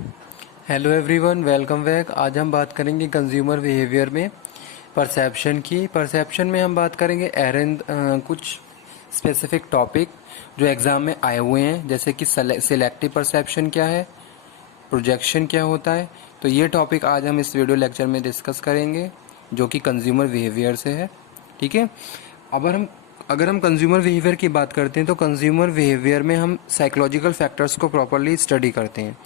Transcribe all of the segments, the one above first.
Hello everyone, welcome back. आज हम बात करेंगे कंज्यूमर बिहेवियर में परसेप्शन की। परसेप्शन में हम बात करेंगे कुछ स्पेसिफिक टॉपिक जो एग्ज़ाम में आए हुए हैं, जैसे कि सिलेक्टिव परसेप्शन क्या है, प्रोजेक्शन क्या होता है। तो ये टॉपिक आज हम इस वीडियो लेक्चर में डिस्कस करेंगे, जो कि कंज्यूमर बिहेवियर से है। ठीक है। अगर हम कंज्यूमर बिहेवियर की बात करते हैं तो कंज्यूमर बिहेवियर में हम साइकोलॉजिकल फैक्टर्स को प्रॉपर्ली स्टडी करते हैं।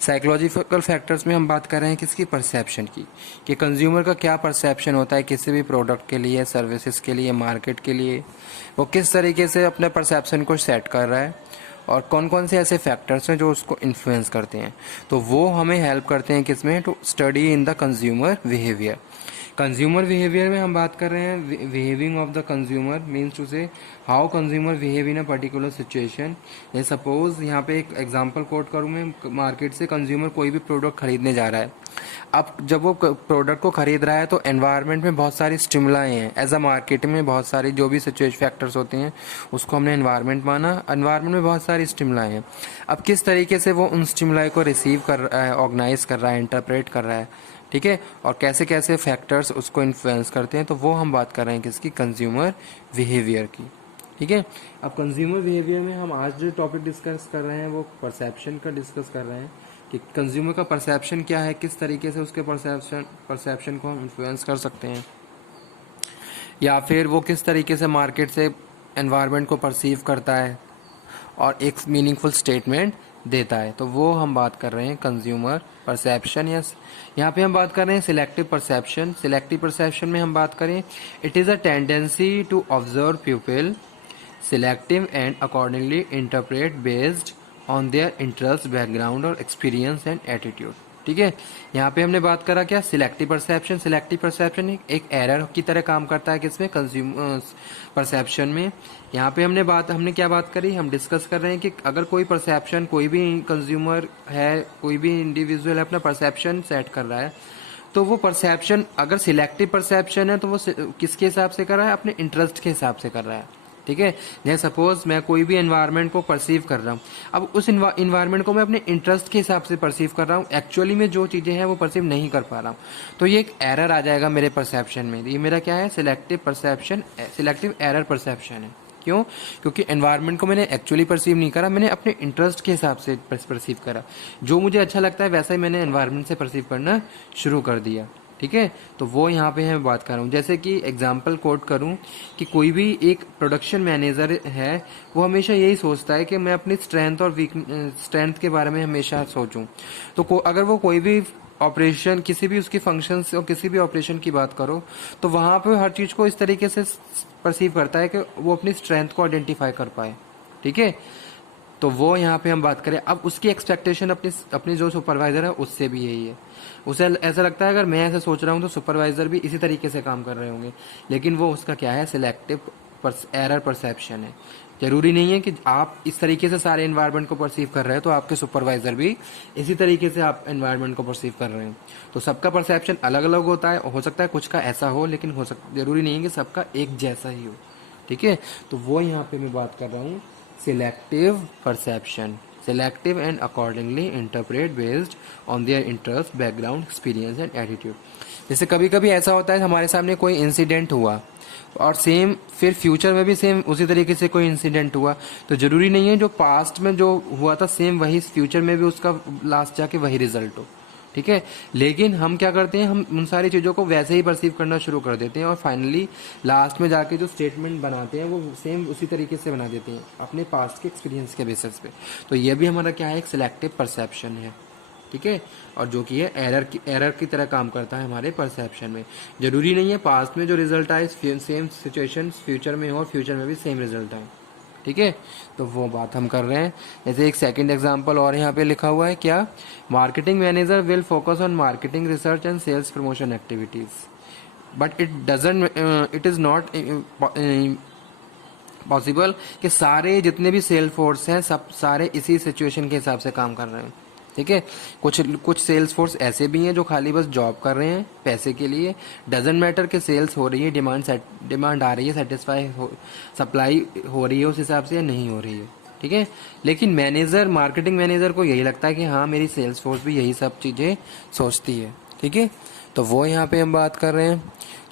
साइकोलॉजिकल फैक्टर्स में हम बात कर रहे हैं किसकी, परसेप्शन की, कि कंज्यूमर का क्या परसेप्शन होता है किसी भी प्रोडक्ट के लिए, सर्विसेज के लिए, मार्केट के लिए, वो किस तरीके से अपने परसेप्शन को सेट कर रहा है और कौन कौन से ऐसे फैक्टर्स हैं जो उसको इन्फ्लुएंस करते हैं। तो वो हमें हेल्प करते हैं किसमें, to study in the consumer behaviour. Consumer behaviour में हम बात कर रहे हैं behaving of the consumer, means to say how consumer behave in a particular situation. ये सपोज यहाँ पे एक एग्जांपल कोट करूँ मैं, मार्केट से कंज्यूमर कोई भी प्रोडक्ट खरीदने जा रहा है। अब जब वो प्रोडक्ट को खरीद रहा है तो एनवायरनमेंट में बहुत सारी स्टिमुलाई हैं। एज अ मार्केट में बहुत सारी जो भी सिचुएशन फैक्टर्स होते हैं उसको हमने एनवायरनमेंट माना। एनवायरनमेंट में बहुत सारी स्टिमुलाई हैं। अब किस तरीके से वो उन स्टिमुलाई को रिसीव कर रहा है, ऑर्गेनाइज कर रहा है, इंटरप्रेट कर रहा है, ठीक है, और कैसे कैसे फैक्टर्स उसको इन्फ्लुएंस करते हैं, तो वो हम बात कर रहे हैं किसकी, कंज्यूमर बिहेवियर की। ठीक है। अब कंज्यूमर बिहेवियर में हम आज जो टॉपिक डिस्कस कर रहे हैं वो परसेप्शन का डिस्कस कर रहे हैं, कि कंज्यूमर का परसेप्शन क्या है, किस तरीके से उसके परसेप्शन को हम इन्फ्लुएंस कर सकते हैं, या फिर वो किस तरीके से मार्केट से एनवायरनमेंट को परसीव करता है और एक मीनिंगफुल स्टेटमेंट देता है। तो वो हम बात कर रहे हैं कंज्यूमर परसेप्शन। यस, यहाँ पे हम बात कर रहे हैं सिलेक्टिव परसेप्शन। सिलेक्टिव परसेप्शन में हम बात करें, it is a tendency to observe people selective and accordingly interpret based on their interest, background और एक्सपीरियंस एंड एटीट्यूड। ठीक है। यहाँ पे हमने बात करा क्या, सिलेक्टिव परसेप्शन। सिलेक्टिव परसेप्शन एक एरर की तरह काम करता है किसमें, कंज्यूमर परसेप्शन में। यहाँ पे हमने क्या बात करी, हम डिस्कस कर रहे हैं कि अगर कोई परसेप्शन, कोई भी कंज्यूमर है, कोई भी इंडिविजुअल है, अपना परसेप्शन सेट कर रहा है, तो वो परसेप्शन अगर सिलेक्टिव परसेप्शन है तो वो किसके हिसाब से कर रहा है, अपने इंटरेस्ट के हिसाब से कर रहा है। ठीक है। जैसे सपोज मैं कोई भी एनवायरनमेंट को परसीव कर रहा हूँ, अब उस इन्वायरमेंट को मैं अपने इंटरेस्ट के हिसाब से परसीव कर रहा हूँ, एक्चुअली में जो चीज़ें हैं वो परसीव नहीं कर पा रहा हूँ, तो ये एक एरर आ जाएगा मेरे परसेप्शन में। ये मेरा क्या है, selective perception, selective error perception है। क्यों? क्योंकि एनवायरनमेंट को मैंने एक्चुअली परसीव नहीं करा, मैंने अपने इंटरेस्ट के हिसाब से परसीव करा। जो मुझे अच्छा लगता है वैसा ही मैंने एनवायरनमेंट से परसीव करना शुरू कर दिया। ठीक है। तो वो यहाँ पे मैं बात कर रहा हूँ, जैसे कि एग्जांपल कोट करूँ कि कोई भी एक प्रोडक्शन मैनेजर है, वो हमेशा यही सोचता है कि मैं अपनी स्ट्रेंथ और स्ट्रेंथ के बारे में हमेशा सोचूं। तो अगर वो कोई भी ऑपरेशन, किसी भी उसकी फंक्शंस और किसी भी ऑपरेशन की बात करो, तो वहाँ पे हर चीज़ को इस तरीके से परसीव करता है कि वो अपनी स्ट्रेंथ को आइडेंटिफाई कर पाए। ठीक है। तो वो यहाँ पे हम बात करें, अब उसकी एक्सपेक्टेशन अपनी अपनी जो सुपरवाइजर है उससे भी यही है। उसे ऐसा लगता है अगर मैं ऐसा सोच रहा हूँ तो सुपरवाइजर भी इसी तरीके से काम कर रहे होंगे, लेकिन वो उसका क्या है, सिलेक्टिव एरर परसेप्शन है। जरूरी नहीं है कि आप इस तरीके से सारे एनवायरनमेंट को परसीव कर रहे हैं तो आपके सुपरवाइजर भी इसी तरीके से आप एनवायरनमेंट को परसीव कर रहे हैं। तो सबका परसेप्शन अलग अलग होता है, हो सकता है कुछ का ऐसा हो, लेकिन जरूरी नहीं है कि सबका एक जैसा ही हो। ठीक है। तो वो यहाँ पे मैं बात कर रहा हूँ selective perception, selective and accordingly interpret based on their interest, background, experience and attitude. जैसे कभी कभी ऐसा होता है हमारे सामने कोई इंसिडेंट हुआ और सेम फिर फ्यूचर में भी सेम उसी तरीके से कोई इंसिडेंट हुआ, तो जरूरी नहीं है जो पास्ट में जो हुआ था सेम वही फ्यूचर में भी उसका लास्ट जाके वही रिजल्ट हो। ठीक है। लेकिन हम क्या करते हैं, हम उन सारी चीज़ों को वैसे ही परसीव करना शुरू कर देते हैं और फाइनली लास्ट में जाके जो स्टेटमेंट बनाते हैं वो सेम उसी तरीके से बना देते हैं अपने पास्ट के एक्सपीरियंस के बेसिस पे। तो ये भी हमारा क्या है, एक सिलेक्टिव परसेप्शन है। ठीक है। और जो कि है एरर की तरह काम करता है हमारे परसेप्शन में। जरूरी नहीं है पास्ट में जो रिजल्ट आए सेम सिचुएशन फ्यूचर में हो और फ्यूचर में भी सेम रिजल्ट आए। ठीक है। तो वो बात हम कर रहे हैं। जैसे एक सेकंड एग्जांपल और यहाँ पे लिखा हुआ है क्या, marketing manager will focus on marketing research and sales promotion activities, but it is not possible कि सारे जितने भी सेल फोर्स हैं सब सारे इसी सिचुएशन के हिसाब से काम कर रहे हैं। ठीक है। कुछ सेल्स फोर्स ऐसे भी हैं जो खाली बस जॉब कर रहे हैं पैसे के लिए, डजेंट मैटर कि सेल्स हो रही है, डिमांड आ रही है, सप्लाई हो रही है उस हिसाब से या नहीं हो रही है। ठीक है। लेकिन मैनेजर, मार्केटिंग मैनेजर को यही लगता है कि हाँ मेरी सेल्स फोर्स भी यही सब चीज़ें सोचती है, ठीक है। तो वो यहाँ पे हम बात कर रहे हैं।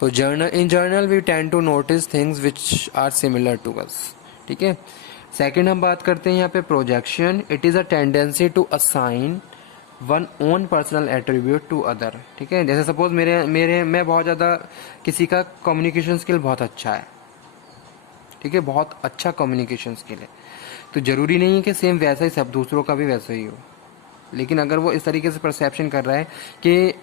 तो in general we tend to notice things which are similar to us, ठीक है। सेकंड हम बात करते हैं यहाँ पे projection. It is a tendency to assign one own personal attribute to other, ठीक है। जैसे सपोज मेरे मेरे मैं बहुत ज़्यादा, किसी का कम्युनिकेशन स्किल बहुत अच्छा है, ठीक है, बहुत अच्छा कम्युनिकेशन स्किल है, तो जरूरी नहीं है कि सेम वैसा ही सब दूसरों का भी वैसा ही हो। लेकिन अगर वो इस तरीके से परसेप्शन कर रहा है कि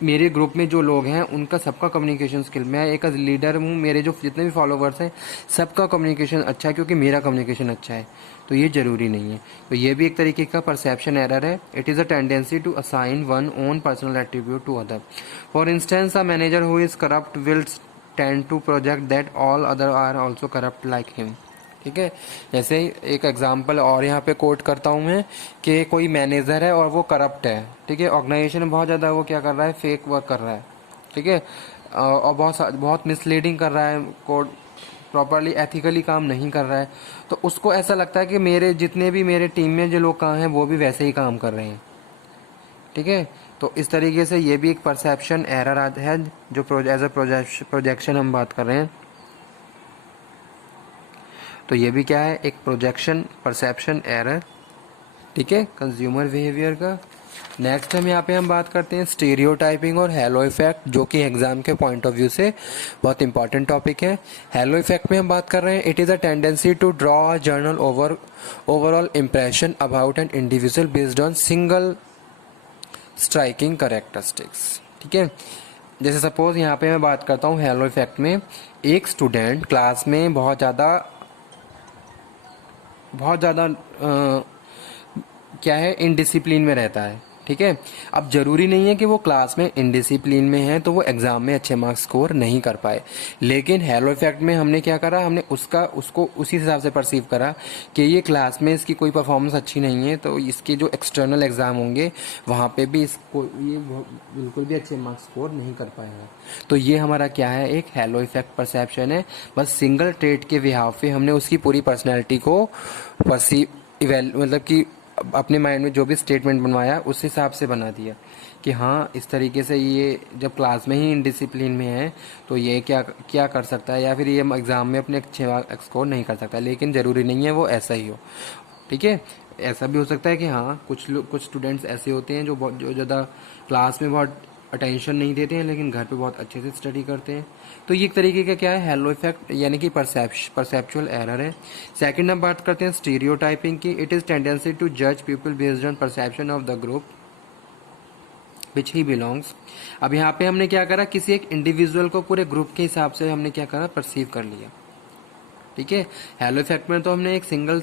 मेरे ग्रुप में जो लोग हैं उनका सबका कम्युनिकेशन स्किल, मैं एक लीडर हूँ, मेरे जो जितने भी फॉलोवर्स हैं सबका कम्युनिकेशन अच्छा है क्योंकि मेरा कम्युनिकेशन अच्छा है, तो ये जरूरी नहीं है। तो ये भी एक तरीके का परसेप्शन एरर है। It is a tendency to assign one own personal attribute to other. For instance, a manager who is corrupt will tend to project that all other are also corrupt like him, ठीक है। जैसे एक example और यहाँ पे coat करता हूँ मैं कि कोई मैनेजर है और वो करप्ट है, ठीक है, ऑर्गेनाइजेशन में बहुत ज़्यादा वो क्या कर रहा है, फेक वर्क कर रहा है, ठीक है, और बहुत मिसलीडिंग कर रहा है, कोड प्रॉपरली एथिकली काम नहीं कर रहा है, तो उसको ऐसा लगता है कि मेरे जितने भी मेरे टीम में जो लोग काम हैं वो भी वैसे ही काम कर रहे हैं, ठीक है। तो इस तरीके से ये भी एक परसेप्शन एरर है जो एज अ प्रोजेक्शन हम बात कर रहे हैं। तो ये भी क्या है, एक प्रोजेक्शन परसेप्शन एरर, ठीक है, कंज्यूमर बिहेवियर का। नेक्स्ट हम यहाँ पे हम बात करते हैं स्टीरियोटाइपिंग और हैलो इफेक्ट, जो कि एग्जाम के पॉइंट ऑफ व्यू से बहुत इंपॉर्टेंट टॉपिक है। हैलो इफेक्ट में हम बात कर रहे हैं, it is a tendency to draw a general overall impression about an individual based on single striking characteristics, ठीक है। जैसे सपोज यहाँ पे मैं बात करता हूँ हैलो इफेक्ट में, एक स्टूडेंट क्लास में बहुत ज़्यादा क्या है, इनडिसिप्लिन में रहता है, ठीक है। अब जरूरी नहीं है कि वो क्लास में इनडिसिप्लिन में है तो वो एग्जाम में अच्छे मार्क्स स्कोर नहीं कर पाए, लेकिन हैलो इफेक्ट में हमने क्या करा, हमने उसको उसी हिसाब से परसीव करा कि ये क्लास में इसकी कोई परफॉर्मेंस अच्छी नहीं है, तो इसके जो एक्सटर्नल एग्जाम होंगे वहाँ पे भी इसको ये बिल्कुल भी अच्छे मार्क्स स्कोर नहीं कर पाएगा। तो ये हमारा क्या है, एक हैलो इफेक्ट परसेप्शन है। बस सिंगल ट्रेट के बिहाफ पे हमने उसकी पूरी पर्सनैलिटी को मतलब कि अपने माइंड में जो भी स्टेटमेंट बनवाया उस हिसाब से बना दिया कि हाँ इस तरीके से ये जब क्लास में ही इनडिसिप्लिन में है तो ये क्या क्या कर सकता है, या फिर ये एग्ज़ाम में अपने अच्छे स्कोर नहीं कर सकता, लेकिन ज़रूरी नहीं है वो ऐसा ही हो, ठीक है। ऐसा भी हो सकता है कि हाँ कुछ स्टूडेंट्स ऐसे होते हैं जो ज़्यादा क्लास में बहुत अटेंशन नहीं देते हैं लेकिन घर पे बहुत अच्छे से स्टडी करते हैं। तो ये एक तरीके का क्या है, हेलो इफेक्ट यानी कि परसेप्चुअल एरर है। सेकंड हम बात करते हैं स्टीरियोटाइपिंग की। इट इज़ टेंडेंसी टू जज people based on perception of the group which he belongs. अब यहाँ पे हमने क्या करा, किसी एक इंडिविजुअल को पूरे ग्रुप के हिसाब से हमने क्या करा, परसीव कर लिया, ठीक है। हेलो इफेक्ट में तो हमने एक सिंगल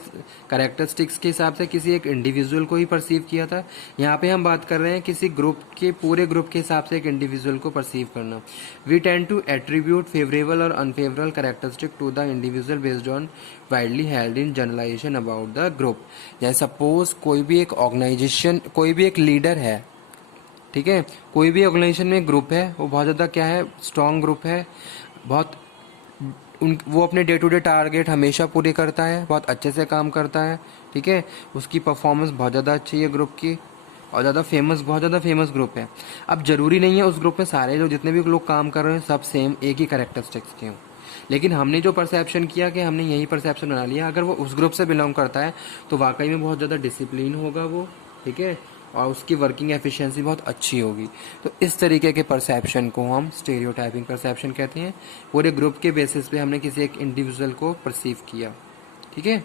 कैरेक्टरिस्टिक्स के हिसाब से किसी एक इंडिविजुअल को ही परसीव किया था। यहाँ पे हम बात कर रहे हैं किसी ग्रुप के पूरे ग्रुप के हिसाब से एक इंडिविजुअल को परसीव करना। We tend to attribute favourable और unfavourable characteristic to the individual based on widely held in generalisation about the group. जैसे सपोज कोई भी एक ऑर्गेनाइजेशन, कोई भी एक लीडर है, ठीक है, कोई भी ऑर्गेनाइजेशन में ग्रुप है, वो बहुत ज़्यादा क्या है, स्ट्रॉन्ग ग्रुप है, बहुत वो अपने डे टू डे टारगेट हमेशा पूरे करता है, बहुत अच्छे से काम करता है, ठीक है, उसकी परफॉर्मेंस बहुत ज़्यादा अच्छी है ग्रुप की, और बहुत ज़्यादा फेमस ग्रुप है। अब जरूरी नहीं है उस ग्रुप में सारे जो जितने भी लोग काम कर रहे हैं सब सेम एक ही कैरेक्टरिस्टिक्स के हों, लेकिन हमने जो परसेप्शन किया कि हमने यही परसेप्शन बना लिया, अगर वो उस ग्रुप से बिलोंग करता है तो वाकई में बहुत ज़्यादा डिसिप्लिन होगा वो, ठीक है, और उसकी वर्किंग एफिशिएंसी बहुत अच्छी होगी। तो इस तरीके के परसेप्शन को हम स्टीरियोटाइपिंग परसेप्शन कहते हैं। पूरे ग्रुप के बेसिस पे हमने किसी एक इंडिविजुअल को परसीव किया, ठीक है।